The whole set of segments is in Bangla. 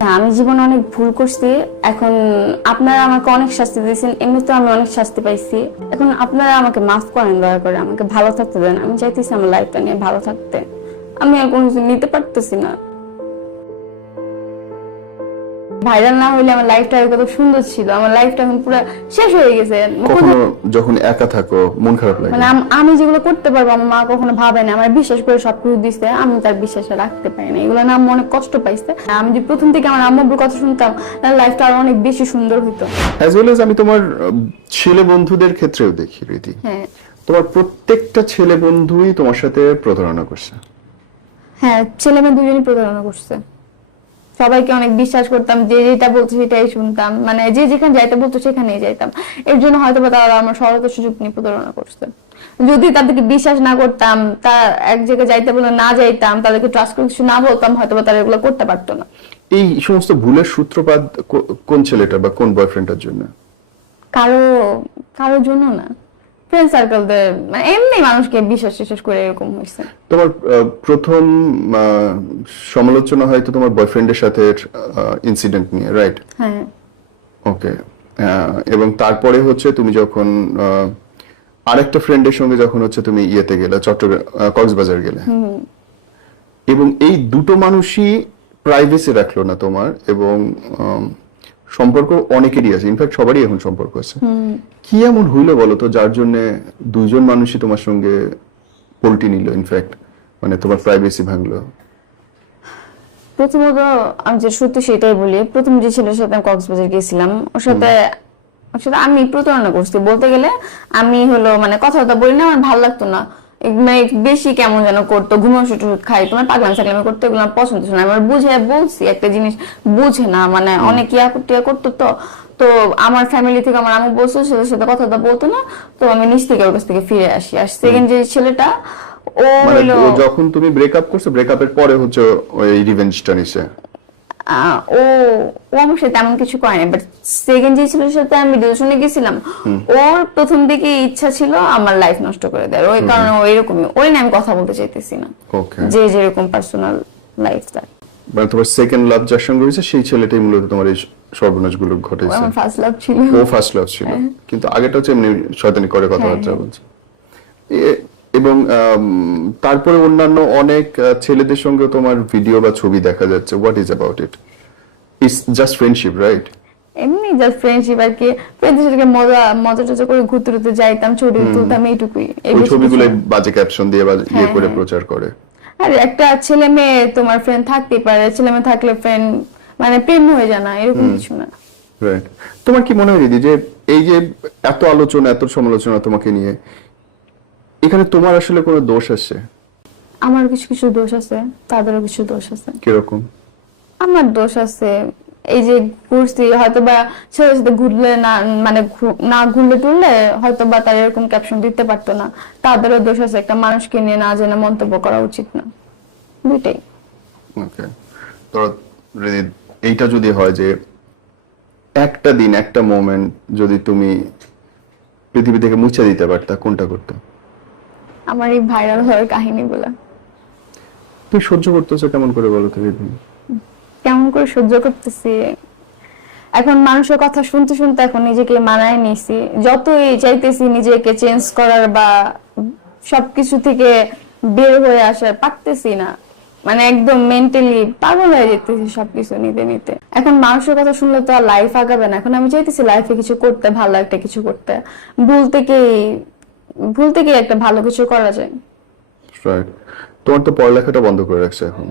আমি জীবনে অনেক ভুল করছি। এখন আপনারা আমাকে অনেক শাস্তি দিয়েছেন, এমনিতেও আমি অনেক শাস্তি পাইছি। এখন আপনারা আমাকে মাফ করেন, দয়া করে আমাকে ভালো থাকতে দেন। আমি চাইতেছি আমার লাইফটা নিয়ে ভালো থাকতে। আমি আর কোনো নিতে পারতেছি না। ভাইরাল না হইলে আমার লাইফটা কত সুন্দর ছিল। আমার লাইফটা এখন পুরো শেষ হয়ে গেছে। কখনো যখন একা থাকো মন খারাপ লাগে? মানে আমি যেগুলো করতে পারব আমার মা কখনো ভাবে না। আমার বিশ্বাস করে সবকিছু দিচ্ছে আমি তার বিশ্বাসে রাখতে পারি না। এগুলো না আমি অনেক কষ্ট পাইছে। আমি যে প্রথম থেকে আমার আম্মুর কথা শুনতাম তার লাইফটা আরও অনেক বেশি সুন্দর হতো অ্যাজ ওয়েল এজ আমি তোমার ছেলে বন্ধুদের ক্ষেত্রেও দেখি রীতি। হ্যাঁ। তোমার প্রত্যেকটা ছেলে বন্ধুই তোমার সাথে প্রতারণা করছে। হ্যাঁ ছেলে মেয়ে দুজনই প্রতারণা করছে। সবাইকে অনেক বিশ্বাস করতাম যে যেটা বলতো সেটাই শুনতাম মানে যে যেখানে যাইতে বলতো সেখানেই যাইতাম। এর জন্য হয়তো বা তারা আমার সরলতা সুযোগ নিয়ে প্রতারণা করছে। যদি তাদেরকে বিশ্বাস না করতাম তা এক জায়গায় যাইতে বলে না যাইতাম তাদেরকে ট্রাস্ট করে কিছু না বলতাম হয়তো বা তারা এগুলো করতে পারতো না। এই সমস্ত ভুলের সূত্রপাত কোন ছেলেটা বা কোন বয়ফ্রেন্ডের জন্য? কারও কারোর জন্য না। ফ্রেন্ড সার্কেলদের মানে এমনি মানুষকে বিশ্বাস টিশ্বাস করে এরকম হয়েছে। তোমার প্রথম সমালোচনা হয়তো তোমার বয়ফ্রেন্ডের সাথে ইনসিডেন্ট নিয়ে রাইট হ্যাঁ। ওকে এবং তারপরে হচ্ছে তুমি যখন আরেকটা ফ্রেন্ডের সঙ্গে যখন হচ্ছে তুমি ইয়েতে গেলে চট্টগ্রাম কক্সবাজার গেলে। এবং এই দুটো মানুষই প্রাইভেসি রাখল না তোমার এবং সম্পর্ক অনেকেরই আছে। ইনফ্যাক্ট সবারই এখন সম্পর্ক আছে। কি এমন হইল বলো তো যার জন্য দুইজন মানুষই তোমার সঙ্গে পোল্টি নিল ইনফ্যাক্ট মানে তোমার প্রাইভেসি ভাঙলো। প্রথমত আমি যে সত্যি সেটাই বলি প্রথম যে ছেলের সাথে আমি কক্সবাজার গেছিলাম ওর সাথে ওর সাথে আমি প্রতারণা করছি। বলতে গেলে আমি হলো মানে কথা কথা বলি না আমার ভালো লাগতো না। মানে বেশি কেমন যেন করতো ঘুমো টষুধ খাই। তোমার পাগলাম সাগলামি করতো এগুলো পছন্দ ছিল না। আমার বুঝে বলছি একটা জিনিস বুঝে না মানে অনেক ইয়া করতে করতো তো। তো আমার ফ্যামিলি থেকে আমার আমি বলছো ছেলের সাথে কথা কথা বলতো না তো আমি নিচ থেকে ওর কাছ থেকে ফিরে আসি। আর সেকেন্ড যে ছেলেটা ও মানে যখন তুমি ব্রেকআপ করছ ব্রেকআপের পরে হচ্ছে ওই রিভেঞ্জটা নিছে? ও ও আমার সাথে তেমন কিছু করেনি বাট সেকেন্ড যে ছেলের সাথে আমি ডিউশনে গেছিলাম ওর প্রথম দিকে ইচ্ছা ছিল আমার লাইফ নষ্ট করে দেয় ওই কারণে ও এরকমই ওই নিয়ে আমি কথা বলতে চাইতেছি না। ওকে যে যেরকম পার্সোনাল লাইফ তার। মানে তোমার সেকেন্ড লাভ যার সঙ্গে হয়েছে সেই ছেলেটাই মূলত তোমার এই সর্বনাশগুলো ঘটেছে আমার ফার্স্ট লাভ ছিল। ও ফার্স্ট লাভ ছিল। কিন্তু আগেটা হচ্ছে এমনি শয়তানি করে কথাবার্তা হ্যাঁ। বলছে। এবং তারপরে অন্যান্য অনেক ছেলেদের সঙ্গে তোমার ভিডিও বা ছবি দেখা যাচ্ছে। What is about it it's just friendship right এমনি জাস্ট ফ্রেন্ডশিপ আর কি। ফ্রেন্ডদের সাথে মজা মজা টজা করে ঘুরতে যাইতাম ছবি তুলতাম এইটুকুই। ওই ছবিগুলো বাজে ক্যাপশন দিয়ে বা ইয়ে হ্যাঁ, করে হ্যাঁ। প্রচার করে। আর একটা ছেলে মেয়ে তোমার ফ্রেন্ড থাকতেই পারে। ছেলে মেয়ে থাকলে ফ্রেন্ড মানে প্রেম হয়ে যায় না এরকম কিছু না। রাইট তোমার কি মনে হয় দিদি যে এই যে এত আলোচনা এত সমালোচনা তোমাকে নিয়ে এখানে তোমার আসলে কোনো দোষ আছে? আমার কিছু কিছু দোষ আছে তাদেরও কিছু দোষ আছে। কীরকম? আমার দোষ আছে এই যে ঘুরছি হয়তো বা ছেলের সাথে ঘুরলে না মানে না ঘুরলে টুরলে হয়তো বা তার এরকম ক্যাপশন দিতে পারতো না। তাদেরও দোষ আছে একটা মানুষকে নিয়ে না জেনে মন্তব্য করা উচিত না। দুইটাই। ওকে। যদি এইটা যদি হয় যে একটা দিন একটা মোমেন্ট যদি তুমি পৃথিবী থেকে মুছে দিতে পারতা কোনটা করতে? আমার এই ভাইরাল হওয়ার কাহিনীগুলা। তুমি সহ্য করতেছো কেমন করে বলো তো দিদি কেমন করে সহ্য করতেছি? এখন মানুষের কথা শুনতে শুনতে এখন নিজেকে মানায় নিছি। যতই চাইতেছি নিজেকে চেঞ্জ করার বা সবকিছু থেকে বের হয়ে আসার পারতেছি না। মানে একদম মেন্টালি পাগল হয়ে যেতেছি সবকিছু নিতে নিতে। এখন মানুষের কথা শুনলে তো আর লাইফ আগাবে না। এখন আমি চাইতেছি লাইফে কিছু করতে ভালো একটা কিছু করতে। ভুল থেকেই ভুল থেকেই একটা ভালো কিছু করা যায়। রাইট তোমার তো পড়ালেখাটা বন্ধ করে রাখছে এখন।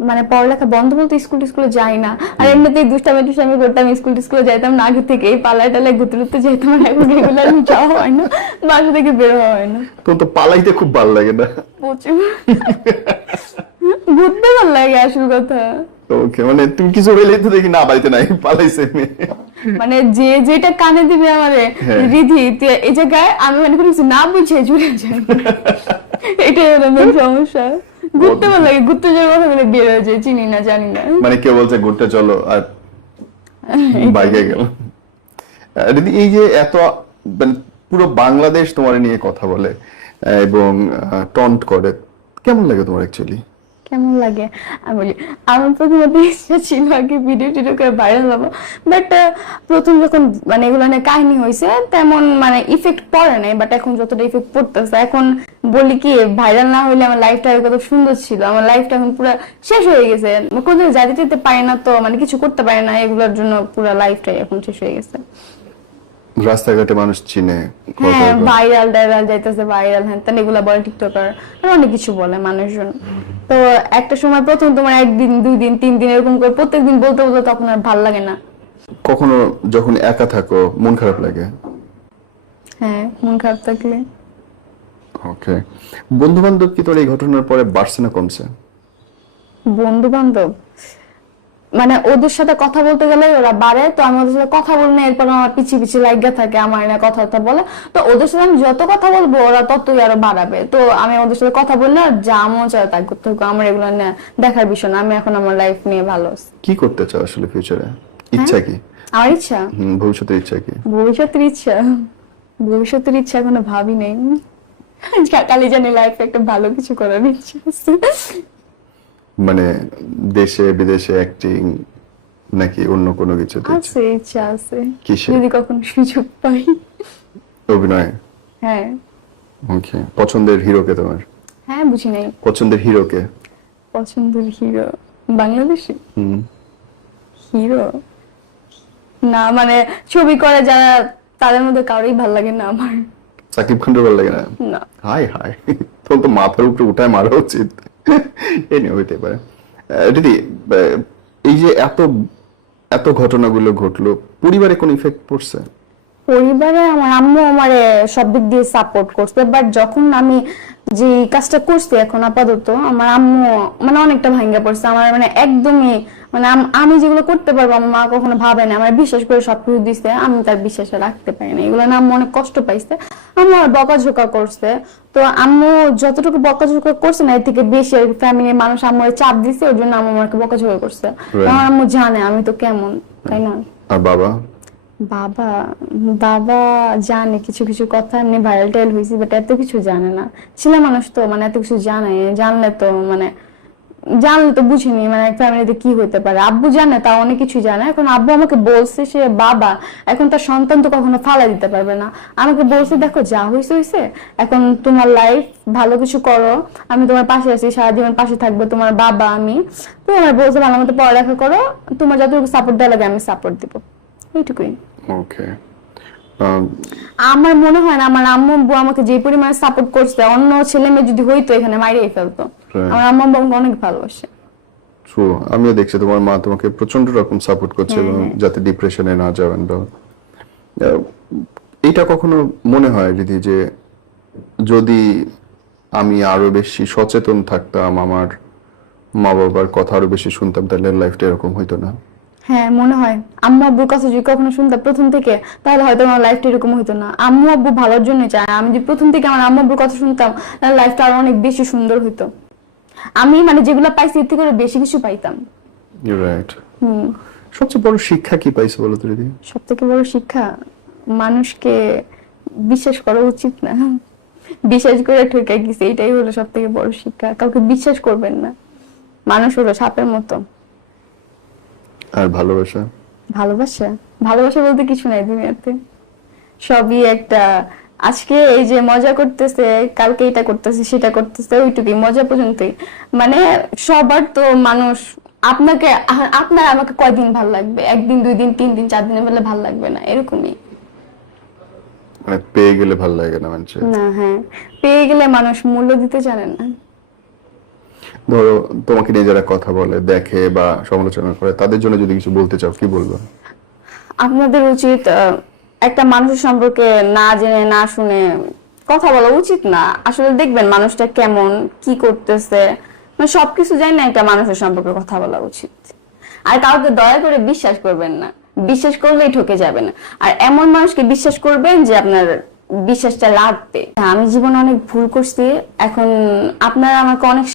মানে পড়ালেখা বন্ধ বলতে স্কুল টিস্কুলে যাই না। আর এমনিতেই দুষ্টামি টুষ্টামি করতাম স্কুল টিস্কুলে যাইতাম না আগে থেকে পালায় টালায় ঘুরতে ঘুরতে যেতাম আর এখন রেগুলার যাওয়া হয় না। বাসা থেকে বের হওয়া হয় না। তোমার তো পালাইতে খুব ভালো লাগে না। প্রচুর। ঘুরতে ভালো লাগে আসল কথা। ওকে মানে তুমি কিছু বলেই তো দেখি না বাড়িতে নাই পালাইছে। মানে যে যেটা কানে দিবে আমারে হ্যাঁ। রিধি তুই এই জায়গায় আমি মানে কোনো কিছু না বুঝে জুড়ে যাই এটাই সমস্যা। ঘুরতে ভালো লাগে ঘুরতে যাওয়ার কথা বলে বের হয়ে যায় চিনি না জানি না। মানে কেউ বলছে ঘুরতে চলো আর বাইকে গেল দিদি এই যে এত মানে পুরো বাংলাদেশ তোমার নিয়ে কথা বলে এবং টন্ট করে কেমন লাগে তোমার অ্যাকচুয়ালি কেমন লাগে? আমি বলি, আমার প্রথমত ইচ্ছা ছিল আগে ভিডিও টিডিও করে ভাইরাল হব বাট প্রথম যখন মানে এগুলো নিয়ে কাহিনী হয়েছে, তেমন মানে ইফেক্ট পড়ে নাই বাট এখন যতটা ইফেক্ট পড়তেছে, এখন বলি কি ভাইরাল না হইলে আমার লাইফটা কত সুন্দর ছিল, আমার লাইফটা এখন পুরো শেষ হয়ে গেছে। কোথাও যাইতে যেতে পারি না তো মানে কিছু করতে পারি না, এগুলোর জন্য পুরো লাইফটাই এখন শেষ হয়ে গেছে। রাস্তাঘাটে মানুষ চিনে হ্যাঁ ভাইরাল টাইরাল যাইতেছে ভাইরাল হ্যাঁ তেন এগুলা বলে টিকটকার আর অনেক কিছু বলে মানুষজন। তো একটা সময় প্রথম তোমার একদিন দুই দিন তিন দিন এরকম করে প্রত্যেকদিন বলতে বলতে তখন আর ভালো লাগে না। কখনো যখন একা থাকো মন খারাপ লাগে? হ্যাঁ মন খারাপ থাকলে। ওকে। বন্ধু বান্ধব কি তোর এই ঘটনার পরে বাড়ছে না কমছে? বন্ধু বান্ধব মানে ওদের সাথে কথা বলতে গেলে ওরা বাড়ে তো আমি ওদের সাথে কথা বলি না এরপর আমার পিছিয়ে পিছিয়ে লাগা থাকে আমার না কথা কথা বলে। তো ওদের সাথে আমি যত কথা বলব ওরা ততই আরও বাড়াবে। তো আমি ওদের সাথে কথা বললে আর যা মন চায় তাই করতে হবে আমার এগুলো নিয়ে দেখার বিষয় না আমি এখন আমার লাইফ নিয়ে ভালো। কি করতে চাও আসলে ফিউচারে ইচ্ছা কি? আমার ইচ্ছা? হুম, ভবিষ্যতের ইচ্ছা কি? ভবিষ্যতের ইচ্ছা। ভবিষ্যতের ইচ্ছা এখনও ভাবি নেই। কালি জানি লাইফে একটা ভালো কিছু করার ইচ্ছা আছে। মানে দেশে বিদেশে অ্যাক্টিং নাকি অন্য কোনো ইচ্ছা? আছে ইচ্ছা আছে। কিসে? যদি কখনো সুযোগ পাই। অভিনয়? হ্যাঁ। ওকে পছন্দের হিরোকে তোমার? হ্যাঁ বুঝি নাই। পছন্দের হিরোকে পছন্দের হিরো বাংলাদেশি? হুম। হিরো না মানে ছবি করে যারা তাদের মধ্যে কারোই ভালো লাগে না আমার। সাকিব খানের ভালো লাগে না? না। হাই হাই তোর তো মাথার উপরে উঠায় মারা উচিত। এ হইতে পারে। দিদি এই যে এত এত ঘটনাগুলো ঘটলো পরিবারে কোনো ইফেক্ট পড়ছে? পরিবারে আমার আম্মু আমারে সব দিক দিয়ে সাপোর্ট করছে বাট যখন আমি যে কাজটা করছি এখন আপাতত আমার আম্মু মানে অনেকটা ভাঙ্গা পড়ছে। আমার মানে একদমই মানে আমি যেগুলো করতে পারব আমার মা কখনো ভাবে না। আমার বিশ্বাস করে সবকিছু দিছে আমি তার বিশ্বাসে রাখতে পারি না। এগুলো না আম্মু অনেক কষ্ট পাইছে। আমার বকাঝোকা করছে। তো আম্মু যতটুকু বকাঝোকা করছে না এর থেকে বেশি ফ্যামিলির মানুষ আম্মুর চাপ দিছে ওই জন্য আম্মু আমাকে বকাঝোকা করছে। আমার আম্মু জানে আমি তো কেমন তাই না? আর বাবা? বাবা বাবা জানে কিছু কিছু কথা এমনি ভাইরাল টাইল হয়েছে বাট এত কিছু জানে না। ছেলে মানুষ তো মানে এত কিছু জানে, জানলে তো মানে জানলে তো বুঝিনি মানে ফ্যামিলিতে কি হতে পারে। আব্বু জানে তা অনেক কিছু জানে। এখন আব্বু আমাকে বলছে সে বাবা, এখন তার সন্তান তো কখনো ফালা দিতে পারবে না। আমাকে বলছে, দেখো, যা হয়েছে হয়েছে এখন তোমার লাইফ ভালো কিছু করো। আমি তোমার পাশে আছি সারা জীবন পাশে থাকব, তোমার বাবা, আমি। তো আমার বলছে, ভালো মতো পড়ালেখা করো। তোমার যতটুকু সাপোর্ট দেওয়া লাগে, আমি সাপোর্ট দিব। এইটুকুই। ওকে আমার মনে হয় না আমার আম্মু আব্বু আমাকে যে পরিমাণে সাপোর্ট করছে অন্য ছেলে মেয়ে যদি হইতো এখানে মারিয়ে ফেলতো। আমার আম্মু আব্বু আমাকে অনেক ভালোবাসে। ট্রু আমিও দেখছি তোমার মা তোমাকে প্রচণ্ড রকম সাপোর্ট করছে এবং হ্যাঁ। যাতে ডিপ্রেশনে না যাবেন বা এইটা কখনো মনে হয় দিদি যে যদি আমি আরও বেশি সচেতন থাকতাম আমার মা বাবার কথা আরও বেশি শুনতাম তাহলে লাইফটা এরকম হইতো না। হ্যাঁ মনে হয়। আম্মু আব্বুর কথা যদি কখনো শুনতাম প্রথম থেকে তাহলে হয়তো আমার লাইফটা এরকম হতো না। আম্মু আব্বু ভালোর জন্য চায়। আমি যদি প্রথম থেকে আমার আম্মু আব্বুর কথা শুনতাম তাহলে লাইফটা আরও অনেক বেশি সুন্দর হতো আমি মানে যেগুলো পাইছি এর থেকে আরও বেশি কিছু পাইতাম। রাইট সবচেয়ে বড় শিক্ষা কি পাইছো বলো তো দিদি? সব থেকে বড় শিক্ষা মানুষকে বিশ্বাস করা উচিত না। বিশ্বাস করে ঠকে গেছে এটাই হলো সব থেকে বড় শিক্ষা। কাউকে বিশ্বাস করবেন না। মানুষ হলো সাপের মতো। আর ভালোবাসা? ভালোবাসা? ভালোবাসা বলতে কিছু নাই দুনিয়াতে। সবই একটা আজকে এই যে মজা করতেছে কালকে এটা করতেছে সেটা করতেছে ওইটুকুই মজা পর্যন্তই। মানে সবার তো মানুষ আপনাকে আপনার আমাকে কয়দিন ভালো লাগবে? একদিন দুই দিন তিন দিন চার দিনের বেলা ভালো লাগবে না এরকমই। মানে পেয়ে গেলে ভালো লাগে না মানুষের? না হ্যাঁ। পেয়ে গেলে মানুষ মূল্য দিতে জানে না। ধরো, তোমাকে নিয়ে যারা কথা বলে, দেখে বা সমালোচনা করে, তাদের জন্য যদি কিছু বলতে চাও, কি বলব? আপনাদের উচিত একটা মানুষের সম্পর্কে না জেনে, না শুনে কথা বলা উচিত না। আসলে দেখবেন মানুষটা কেমন, কি করতেছে মানে সবকিছু জানি না একটা মানুষের সম্পর্কে কথা বলা উচিত। আর কাউকে দয়া করে বিশ্বাস করবেন না। বিশ্বাস করলেই ঠকে যাবেন। আর এমন মানুষকে বিশ্বাস করবেন যে আপনার বিশ্বাসটা লাগবে। আমি জীবনে অনেক ভুল করছি, এখন আপনারা আমাকে অনেক